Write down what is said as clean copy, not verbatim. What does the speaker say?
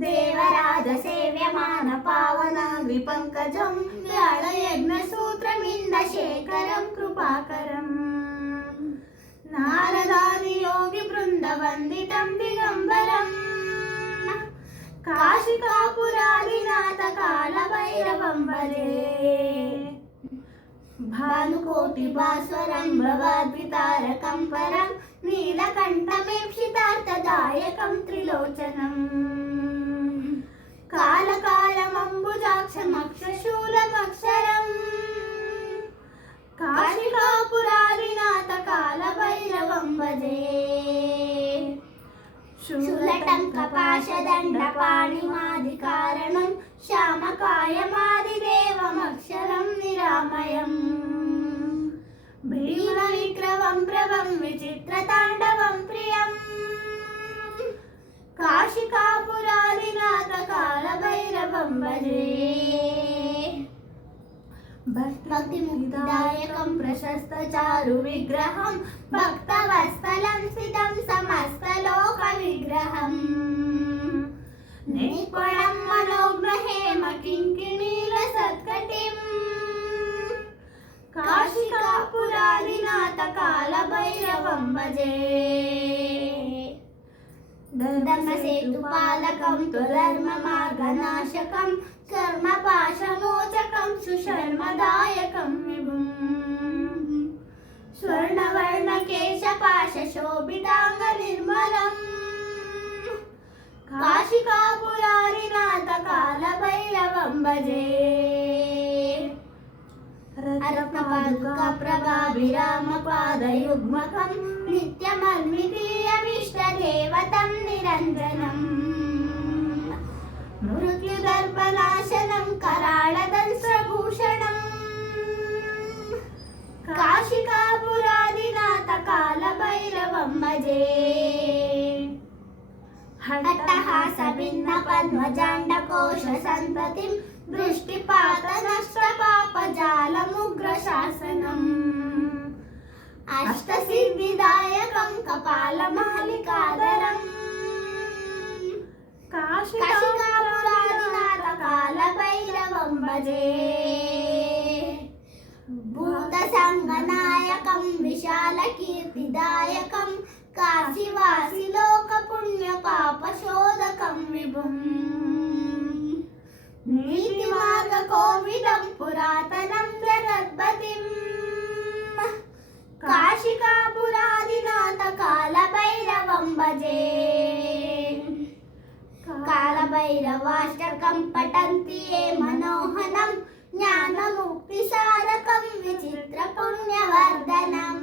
దేవరాజ సేవ్యమాన పావనాంగి పంకజం వ్యాళయజ్ఞ సూత్రమింద శేఖరం కృపాకరం నారదాది యోగి బృంద వందితం దిగంబరం కాశికాపురాదినాథ కాల భైరవం భజే భానుకోటి భాస్వరం భవాద్వితారకం పరం నీలకంఠమేక్షితార్థదాయకం త్రిలోచనం కాలకాలమంబుజాక్షమక్షశూలమక్షరం కాశికాపురాదినాథ కాల భైరవం భజే శూలటంకపాశదండపాణిమాదికారణం శ్యామకాయమాదిదేవమక్షరం నిరామయం భీమ విక్రమం ప్రభం విచిత్రతాండవం ప్రియం కాశికాపురాదినాథ కాల భైరవం భజే భక్తిముక్తిదాయకం ప్రశస్త చారు విగ్రహం భక్తవత్సలం స్థితం సమస్తలోక విగ్రహం నిపుణం మనోగ్రహేమ కింకిణీల సత్కటిం కాశికాపురాదినాథ కాల భైరవం భజే ధర్మసేతుపాలకం త్వధర్మ మార్గనాశకం కర్మపాశమోచకం సుశర్మదాయకం విభుం స్వర్ణవర్ణకేశపాశోభితాంగ నిర్మలం కాశికాపురాదినాథ కాల భైరవం భజే రత్నపాదుకా ప్రభాభిరామ పాదయుగ్మకం నిత్యమద్వితీయమిష్టదేవతం నిరంజనం మృత్యుదర్పనాశనం కరాళదంశ్రభూషణం కాశికాపురాదినాథ కాల భైరవం భజే హట్టహాస భిన్న పద్మజాండకోశ సంతతిం దృష్టిపాత నష్ట పాపజాలముగ్ర శాసనం అష్టసిద్ధిదాయకం కపాలమాలికాదరం కాశికాపురాదినాథ కాల భైరవం భజే భూత సంగనాయకం విశాల కీర్తిదాయకం కాశీవాసి లోక పుణ్య పాపశోధకం విభుం నీతి మార్గ కోవిదం పురాతనం జగద్పతిం కాశికాపురాదినాథ కాల భైరవం భజే కాల భైరవాష్టకం పఠంతి ఏ మనోహనం జ్ఞానముక్తి సాధకం విచిత్ర పుణ్యవర్ధనం